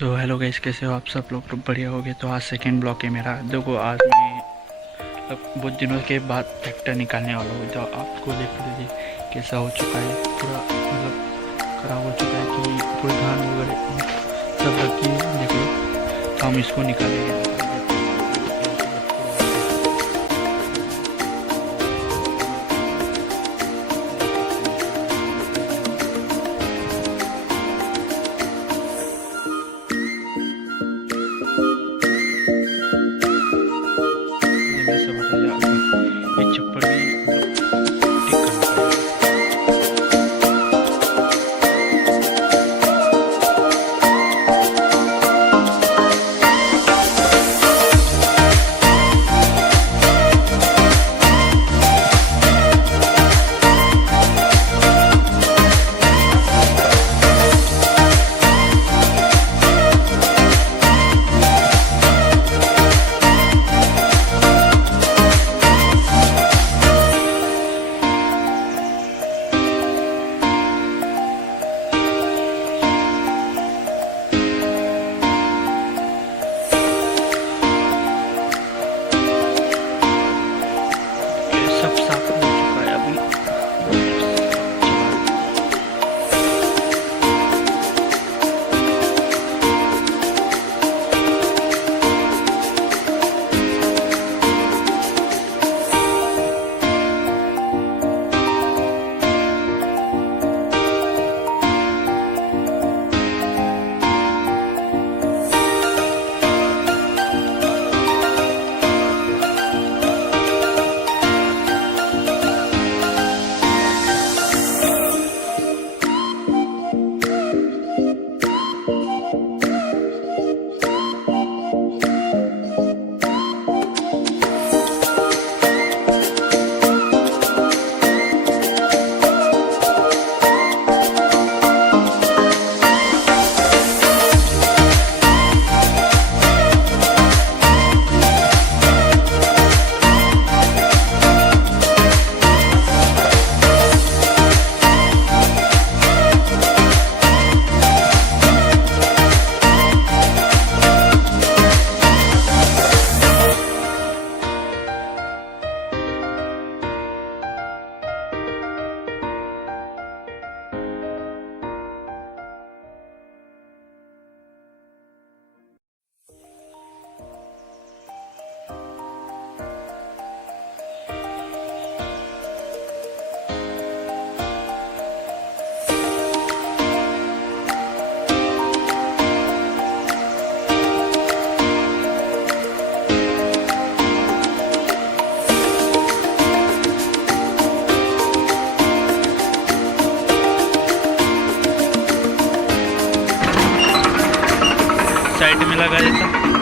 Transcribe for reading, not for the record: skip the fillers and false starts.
So hello guys, कैसे हो आप सब लोग? तो बढ़िया हो गए। तो आज सेकंड ब्लॉक है मेरा। देखो आज मैं बहुत दिनों के बाद ट्रैक्टर निकालने वाला हूँ। तो आपको देख लीजिए कैसा हो चुका है, पूरा मतलब खराब हो चुका है कि पूरे धान वगैरह सब रखी है, देख लो। तो हम इसको निकालेंगे। ये सब बताइए, ये चप्पल भी ठीक करना पड़ेगा। सब साफ हो चुका है अभी। साइड में लगा देता।